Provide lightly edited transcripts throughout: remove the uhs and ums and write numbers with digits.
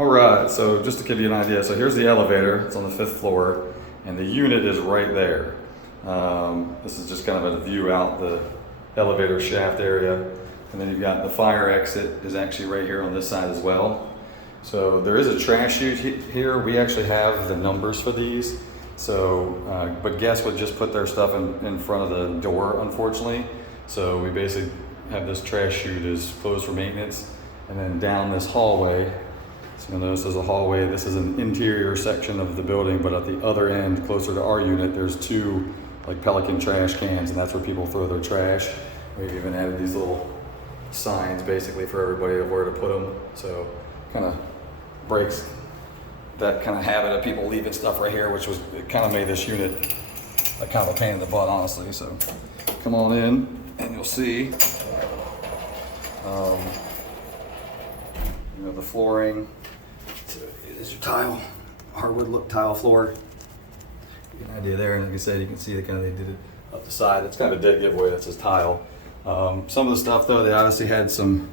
All right, so just to give you an idea, so here's the elevator. It's on the 5th floor, and the unit is right there. This is just kind of a view out the elevator shaft area. And then you've got the fire exit is actually right here on this side as well. So there is a trash chute here. We actually have the numbers for these. So, but guests would just put their stuff in front of the door, unfortunately. So we basically have this trash chute is closed for maintenance. And then down this hallway, so you'll notice there's a hallway. This is an interior section of the building, but at the other end, closer to our unit, there's two like Pelican trash cans, and that's where people throw their trash. We've even added these little signs basically for everybody of where to put them. So kind of breaks that kind of habit of people leaving stuff right here, which was, it kind of made this unit like kind of a pain in the butt, honestly. So come on in and you'll see, you know, the flooring. So here's your tile, hardwood look tile floor. Get an idea there, and like I said, you can see that kind of they did it up the side. It's kind of a dead giveaway. That says tile. Some of the stuff though, they obviously had some,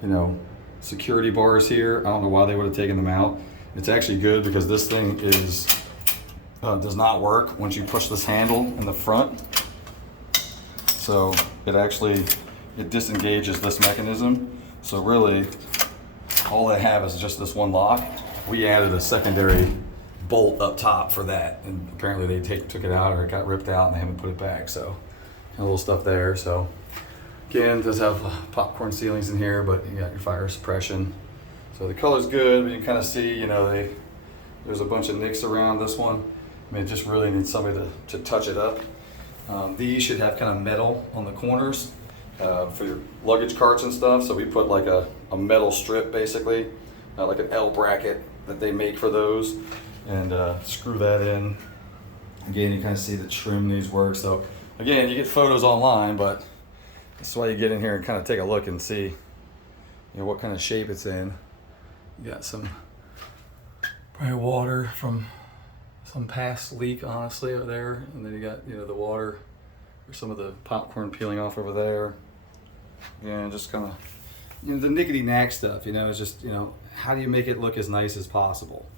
you know, security bars here. I don't know why they would have taken them out. It's actually good because this thing is does not work once you push this handle in the front. So it disengages this mechanism. So really, all they have is just this one lock. We added a secondary bolt up top for that, and apparently they took it out, or it got ripped out and they haven't put it back. So a little stuff there. So again, does have popcorn ceilings in here, but you got your fire suppression. So the color's good, but you can kind of see, you know, there's a bunch of nicks around this one. I mean, it just really needs somebody to touch it up. These should have kind of metal on the corners for your luggage carts and stuff. So we put like a metal strip, basically, like an L bracket that they make for those, and screw that in. Again, you kind of see the trim needs work. So again, you get photos online, but that's why you get in here and kind of take a look and see, you know, what kind of shape it's in. You got some probably water from some past leak, honestly, over there, and then you got, you know, the water or some of the popcorn peeling off over there. Yeah, just kind of, you know, the nickety knack stuff. You know, it's just, you know, how do you make it look as nice as possible?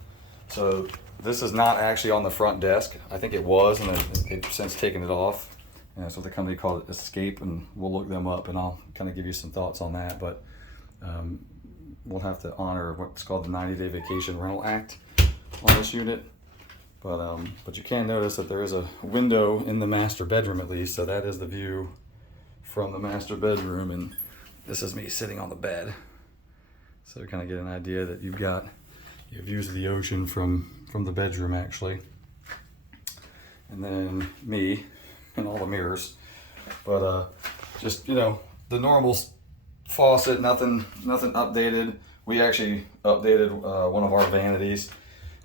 So this is not actually on the front desk. I think it was, and they've since taken it off. And that's what the company called it, Escape, and we'll look them up and I'll kind of give you some thoughts on that. But we'll have to honor what's called the 90-day Vacation Rental Act on this unit. But you can notice that there is a window in the master bedroom, at least. So that is the view from the master bedroom, and this is me sitting on the bed. So kind of get an idea that you've got your views of the ocean from the bedroom, actually. And then me and all the mirrors. But just, you know, the normal faucet, nothing updated. We actually updated one of our vanities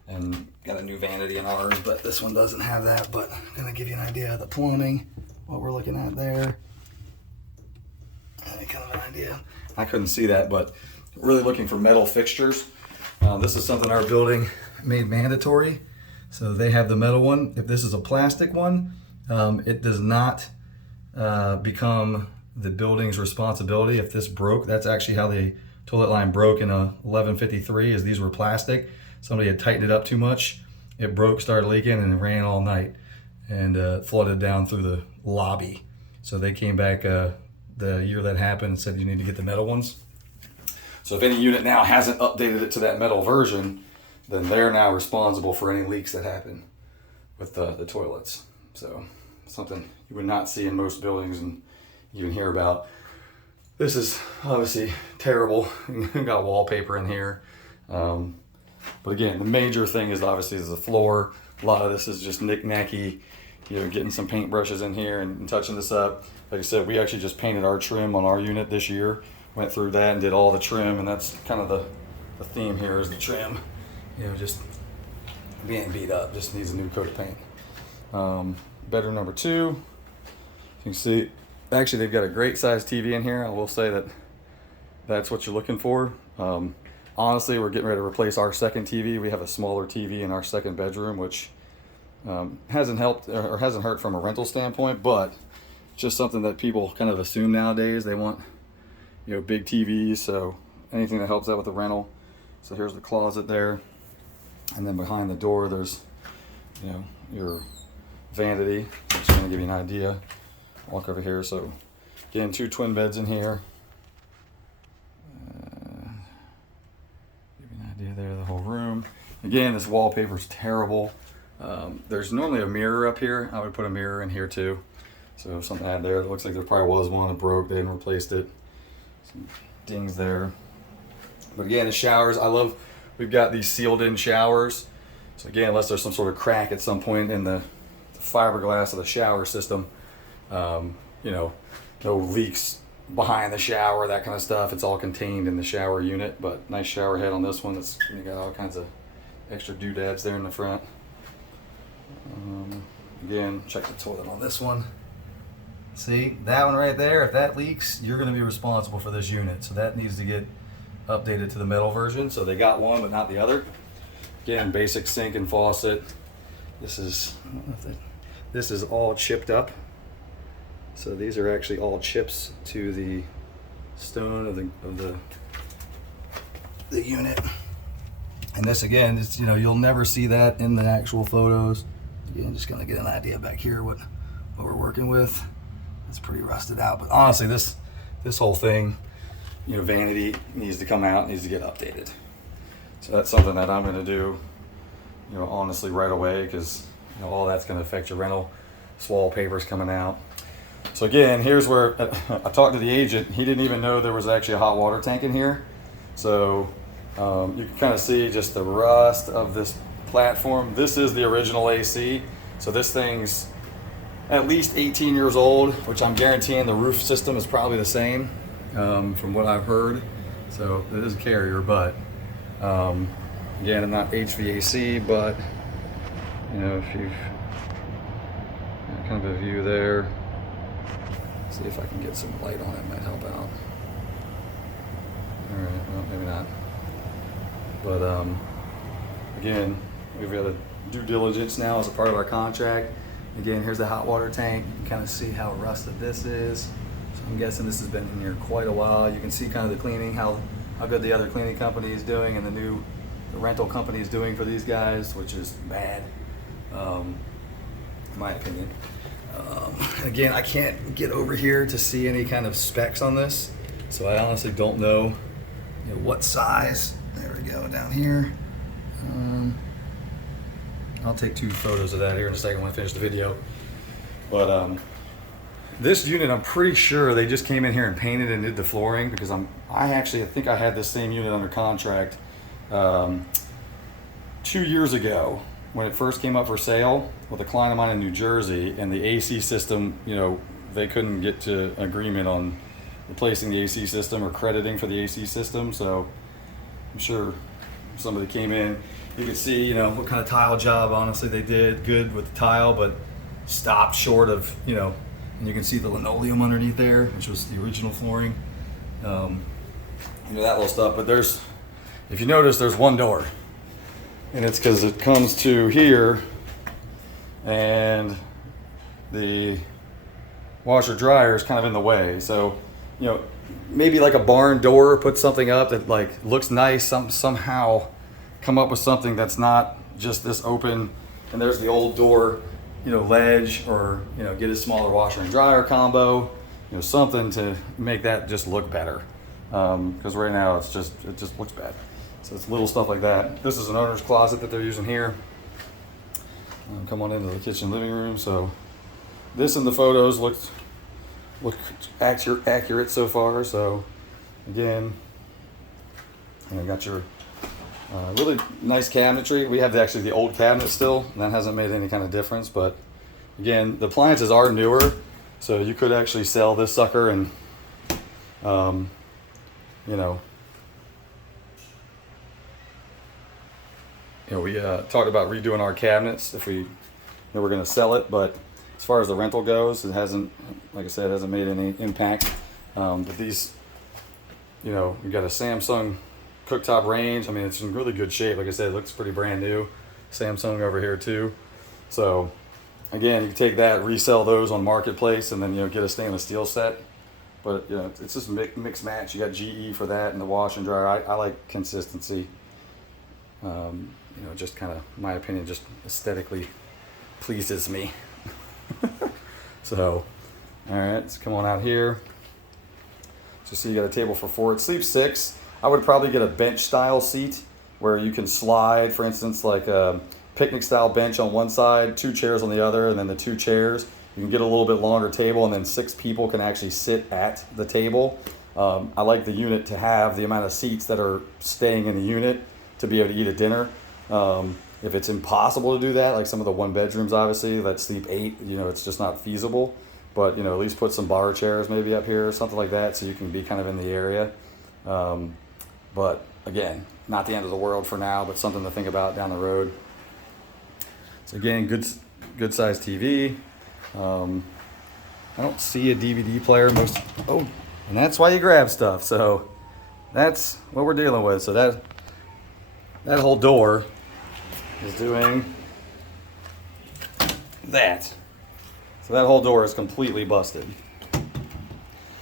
and got a new vanity in ours, but this one doesn't have that. But I'm gonna give you an idea of the plumbing, what we're looking at there. Kind of an idea. I couldn't see that, but really looking for metal fixtures. This is something our building made mandatory. So they have the metal one. If this is a plastic one, it does not become the building's responsibility. If this broke, that's actually how the toilet line broke in 1153, is these were plastic. Somebody had tightened it up too much. It broke, started leaking, and it ran all night and flooded down through the lobby. So they came back the year that happened and said you need to get the metal ones. So if any unit now hasn't updated it to that metal version, then they're now responsible for any leaks that happen with the toilets. So something you would not see in most buildings and even hear about. This is obviously terrible. We've got wallpaper in here. But again, the major thing is obviously the floor. A lot of this is just knick-knacky, you know, getting some paintbrushes in here and touching this up. Like I said, we actually just painted our trim on our unit this year. Went through that and did all the trim, and that's kind of the theme here is the trim. You know, just being beat up, just needs a new coat of paint. Bedroom number 2, you can see, actually they've got a great size TV in here. I will say that that's what you're looking for. Honestly, we're getting ready to replace our second TV. We have a smaller TV in our second bedroom, which hasn't helped or hasn't hurt from a rental standpoint, but just something that people kind of assume nowadays. They want, you know, big TVs, so anything that helps out with the rental. So here's the closet there, and then behind the door there's, you know, your vanity. I'm just going to give you an idea. Walk over here. So again, 2 twin beds in here. Give you an idea there of the whole room. Again, this wallpaper is terrible. There's normally a mirror up here. I would put a mirror in here too. So if something I had there, it looks like there probably was one. It broke. They hadn't replaced it. Some dings there. But again, the showers, I love, we've got these sealed in showers. So again, unless there's some sort of crack at some point in the fiberglass of the shower system, you know, no leaks behind the shower, that kind of stuff. It's all contained in the shower unit, but nice shower head on this one. That's, you got all kinds of extra doodads there in the front. Again, check the toilet on this one. See, that one right there, if that leaks, you're going to be responsible for this unit. So that needs to get updated to the metal version. So they got one, but not the other. Again, basic sink and faucet. This is, I don't know if this is all chipped up. So these are actually all chips to the stone of the unit. And this again, it's, you know, you'll never see that in the actual photos. Again, just gonna get an idea back here what we're working with. It's pretty rusted out, but honestly, this whole thing, you know, vanity needs to come out, needs to get updated. So that's something that I'm gonna do, you know, honestly right away, because you know, all that's gonna affect your rental. This wallpaper's coming out. So again, here's where I talked to the agent. He didn't even know there was actually a hot water tank in here. So you can kind of see just the rust of this platform. This is the original AC. So this thing's at least 18 years old, which I'm guaranteeing the roof system is probably the same from what I've heard. So it is a Carrier, but again, I'm not HVAC, but you know, if you've kind of a view there, see if I can get some light on it, might help out. All right, well, maybe not. But again, we've got a due diligence now as a part of our contract. Again, here's the hot water tank. You can kind of see how rusted this is. So I'm guessing this has been in here quite a while. You can see kind of the cleaning, how good the other cleaning company is doing and the rental company is doing for these guys, which is bad, in my opinion. Again, I can't get over here to see any kind of specs on this, so I honestly don't know, you know, what size. There we go, down here. I'll take 2 photos of that here in a second when I finish the video. But this unit, I'm pretty sure they just came in here and painted and did the flooring, because I think I had this same unit under contract 2 years ago when it first came up for sale with a client of mine in New Jersey, and the AC system, you know, they couldn't get to agreement on replacing the AC system or crediting for the AC system. So I'm sure somebody came in, you could see, you know, what kind of tile job, honestly, they did good with the tile, but stopped short of, you know, and you can see the linoleum underneath there, which was the original flooring. You know, that little stuff. But there's, if you notice, there's one door, and it's because it comes to here, and the washer dryer is kind of in the way. So, you know, maybe like a barn door, put something up that like looks nice, somehow come up with something that's not just this open, and there's the old door, you know, ledge, or, you know, get a smaller washer and dryer combo, you know, something to make that just look better. Because right now it just looks bad. So it's little stuff like that. This is an owner's closet that they're using here. Come on into the kitchen living room. So this in the photos look accurate so far. So again, you know, got your really nice cabinetry. We have actually the old cabinet still, and that hasn't made any kind of difference. But again, the appliances are newer, so you could actually sell this sucker and, you know, we talked about redoing our cabinets if we we're going to sell it, but as far as the rental goes, it hasn't, like I said, it hasn't made any impact. But these, you know, we got a Samsung cooktop range. I mean, it's in really good shape. Like I said, it looks pretty brand new. Samsung over here too. So again, you can take that, resell those on Marketplace, and then, you know, get a stainless steel set. But, you know, it's just mix match. You got GE for that and the wash and dryer. I like consistency. You know, just kind of, my opinion, just aesthetically pleases me. So, all right, let's come on out here. So see, you got a table for 4. It sleeps 6. I would probably get a bench style seat where you can slide, for instance, like a picnic style bench on one side, 2 chairs on the other, and then the 2 chairs. You can get a little bit longer table, and then 6 people can actually sit at the table. I like the unit to have the amount of seats that are staying in the unit to be able to eat at dinner. If it's impossible to do that, like some of the 1 bedrooms, obviously, that sleep 8, you know, it's just not feasible. But, you know, at least put some bar chairs maybe up here or something like that so you can be kind of in the area. But again, not the end of the world for now, but something to think about down the road. So again, good sized TV. I don't see a DVD player and that's why you grab stuff. So that's what we're dealing with. So that whole door is doing that. So that whole door is completely busted.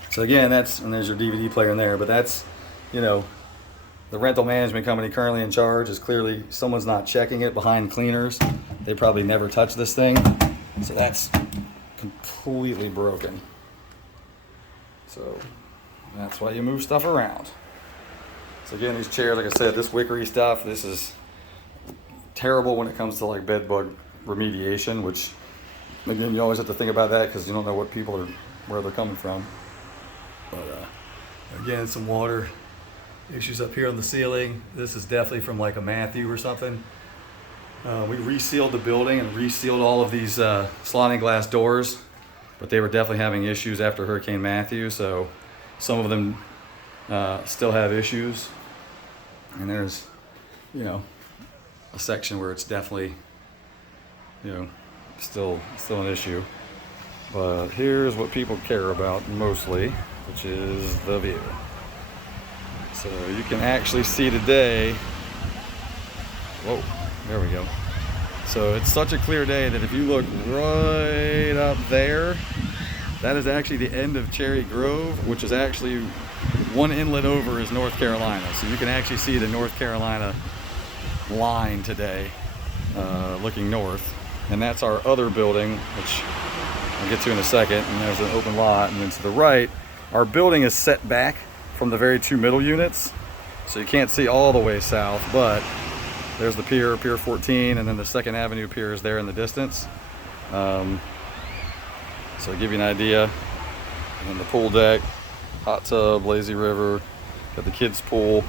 So again, and there's your DVD player in there, but that's, you know, the rental management company currently in charge is clearly someone's not checking it behind cleaners. They probably never touch this thing. So that's completely broken. So that's why you move stuff around. So again, these chairs, like I said, this wickery stuff, this is terrible when it comes to like bed bug remediation, which again, you always have to think about that because you don't know what people are, where they're coming from. But again, some water issues up here on the ceiling. This is definitely from like a Matthew or something. We resealed the building and resealed all of these sliding glass doors, but they were definitely having issues after Hurricane Matthew, so some of them still have issues. And there's, you know, a section where it's definitely, you know, still an issue. But here's what people care about mostly, which is the view. So you can actually see today, whoa, there we go. So it's such a clear day that if you look right up there, that is actually the end of Cherry Grove, which is actually one inlet over is North Carolina. So you can actually see the North Carolina line today, looking north. And that's our other building, which I'll get to in a second. And there's an open lot. And then to the right, our building is set back from the very 2 middle units. So you can't see all the way south, but there's the pier, Pier 14, and then the 2nd Avenue pier is there in the distance. So to give you an idea, and then the pool deck, hot tub, lazy river, got the kids pool,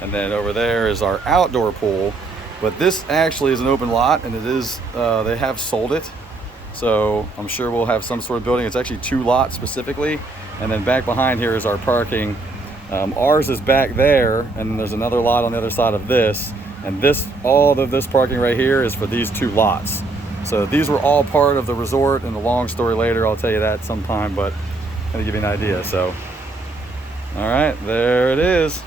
and then over there is our outdoor pool. But this actually is an open lot, and it is, they have sold it. So I'm sure we'll have some sort of building. It's actually 2 lots specifically. And then back behind here is our parking. Ours is back there, and there's another lot on the other side of this. And all of this parking right here is for these 2 lots. So these were all part of the resort, and the long story later, I'll tell you that sometime, but I'm gonna give you an idea. So, all right, there it is.